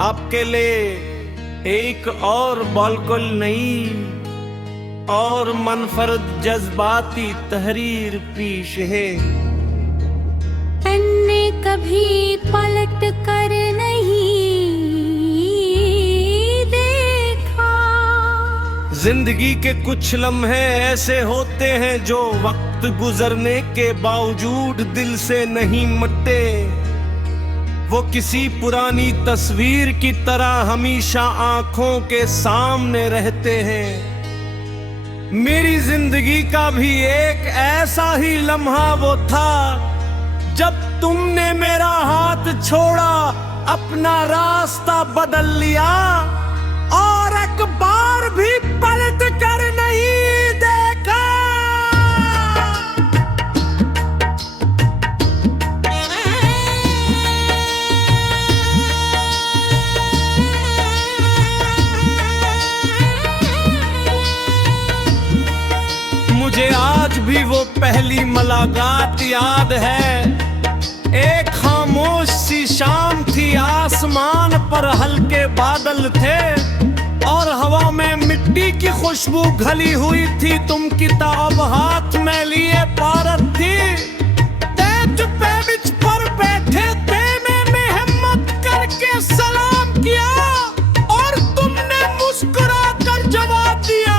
आपके लिए एक और बिल्कुल नई और मनफरद जज्बाती तहरीर पेश है। मैंने कभी पलट कर नहीं देखा। जिंदगी के कुछ लम्हे ऐसे होते हैं जो वक्त गुजरने के बावजूद दिल से नहीं मिटते। वो किसी पुरानी तस्वीर की तरह हमेशा आंखों के सामने रहते हैं। मेरी जिंदगी का भी एक ऐसा ही लम्हा वो था जब तुमने मेरा हाथ छोड़ा, अपना रास्ता बदल लिया और एक बार भी पलट कर नहीं देखा। मुझे आज भी वो पहली मुलाकात याद है। एक खामोश सी शाम थी, आसमान पर हल्के बादल थे और हवा में मिट्टी की खुशबू घली हुई थी। तुम किताब हाथ में लिए पारत थी, तेज पे बिच पर बैठे थे। मैंने हिम्मत करके सलाम किया और तुमने मुस्कुरा कर जवाब दिया।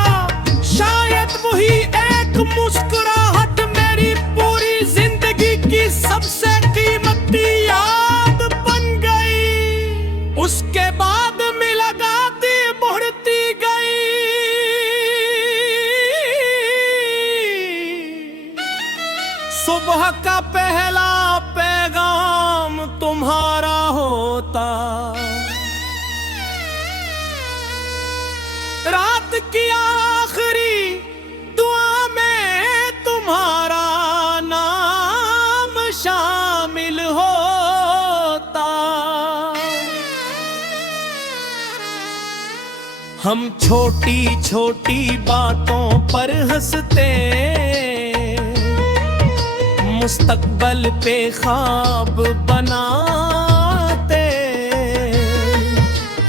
शायद वही एक मुस्कुराहट मेरी पूरी जिंदगी की सबसे कीमती याद बन गई। उसके बाद मुलाकाती बढ़ती गई। सुबह का पहला पैगाम तुम्हारा होता, रात की आखिरी दुआ में तुम्हारा नाम शामिल होता। हम छोटी छोटी बातों पर हंसते, मुस्तकबल पे ख्वाब बनाते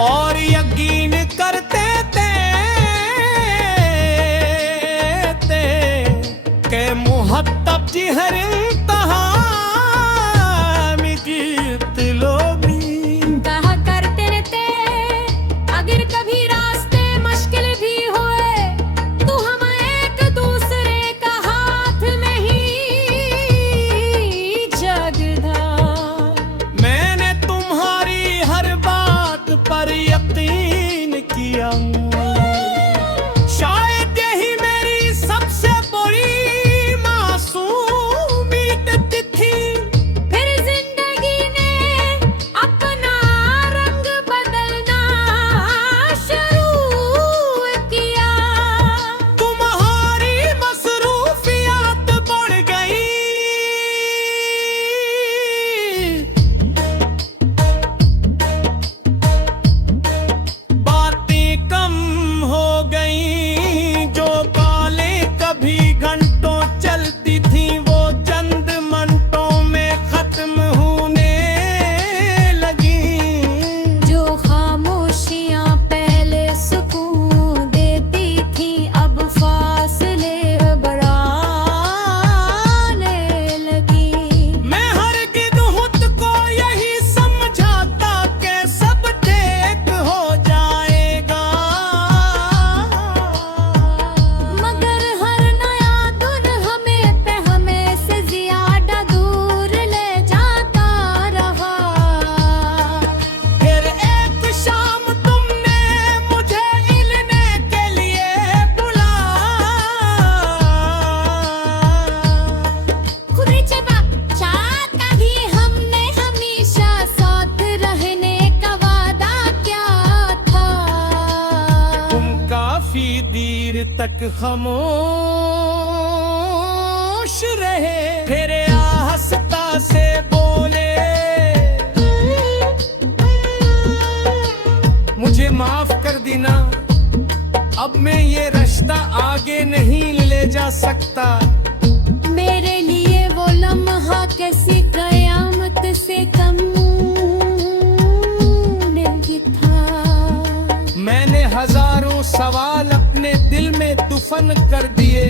और यकीन करते थे कि मुहत्तब जी हर इंतहा में जीत लोगी। कहा करते रहते अगर कभी रास्ते मुश्किल भी हुए तो हम एक दूसरे का हाथ नहीं जगदा। मैंने तुम्हारी हर बात पर यकीन किया। शायद यही मेरी सबसे बड़ी मासूमियत थी। फिर जिंदगी ने अपना रंग बदलना शुरू किया। तुम्हारी मसरूफियत बढ़ गई, बातें कम हो गई। जो बालें कभी घंटों चलती थी वो चंद मिनटों में खत्म होने लगी। जो खामोशियां पहले सुकून देती थी अब फासले बढ़ाने लगी। मैं हरगिज़ खुद को यही समझाता कि सब ठीक हो जाएगा, मगर हर नया दिन हमें से ज्यादा दूर ले जाता रहा। फिर एक शाम तुमने मुझे मिलने के लिए बुलाया। खुद चाहत का भी हमने हमेशा साथ रहने का वादा क्या था। तुम काफी देर तक खामोश रहे, फिर आहिस्ता से बोले, मुझे माफ कर देना, अब मैं ये रिश्ता आगे नहीं ले जा सकता। मेरे लिए वो लम्हा कैसी कयामत से कम नहीं सवाल अपने दिल में दुफन कर दिए।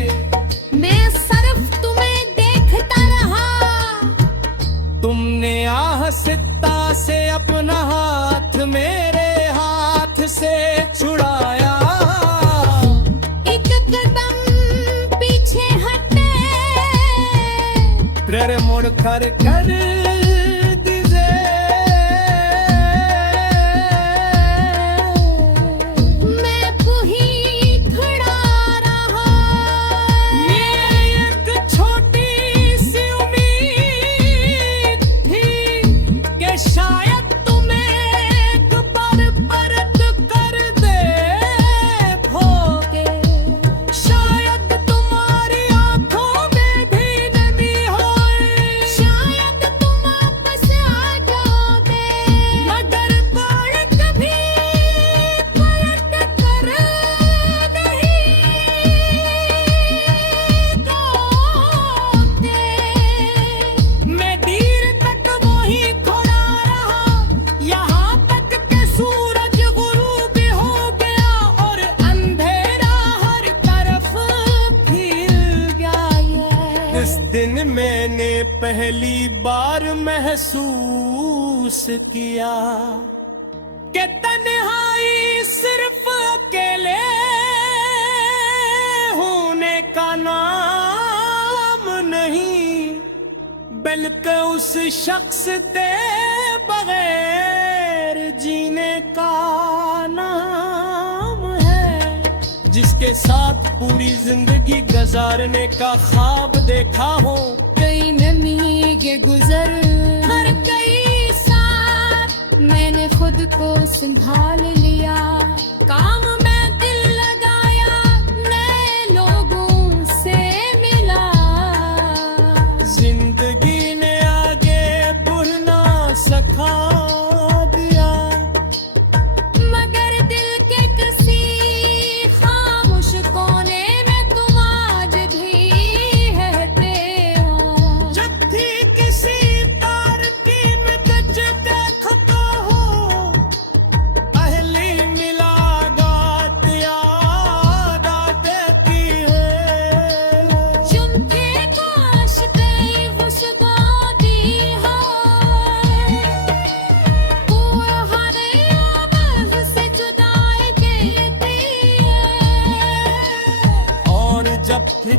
मैं सिर्फ तुम्हें देखता रहा, तुमने आहस्ता से अपना हाथ मेरे हाथ से छुड़ाया। एक कदम पीछे हटे, फिर मुड़ कर दीजिए। मैं वही खड़ा रहा। ये एक छोटी सी उम्मीद थी कि शायद तुम एक बार परत कर देखोगे। शायद तुम्हारी आंखों में भी नमी होए, शायद तुम वापस आ जाओगे, मगर पलट भी पलट कर नहीं दोगे। मैं देर तक वही खड़ा रहा, यहाँ तक के सूरज गुरूब हो गया और अंधेरा हर तरफ फिर गया। इस दिन मैंने पहली बार महसूस किया कि तन्हाई सिर्फ अकेले होने का नाम नहीं, बल्कि उस शख्स के बगैर जीने का नाम है, जिसके साथ पूरी जिंदगी गुजारने का ख्वाब देखा हो। कई नमी के गुजर हर कई साथ मैंने खुद को संभाल लिया। काम में दिल लगाया, नए लोगों से मिला। जिंदगी ने आगे बढ़ना सिखा दिया, मगर दिल के किसी खामोश कोने में तुम आज भी रहते हो। जब भी किसी तार की मिर्च देखता हो, पहली मुलाकात याद आ देती है। चुनके काश गई खुशबू दी हो, पूरा हर आवाज़ से जुदाई कहती है। और जब भी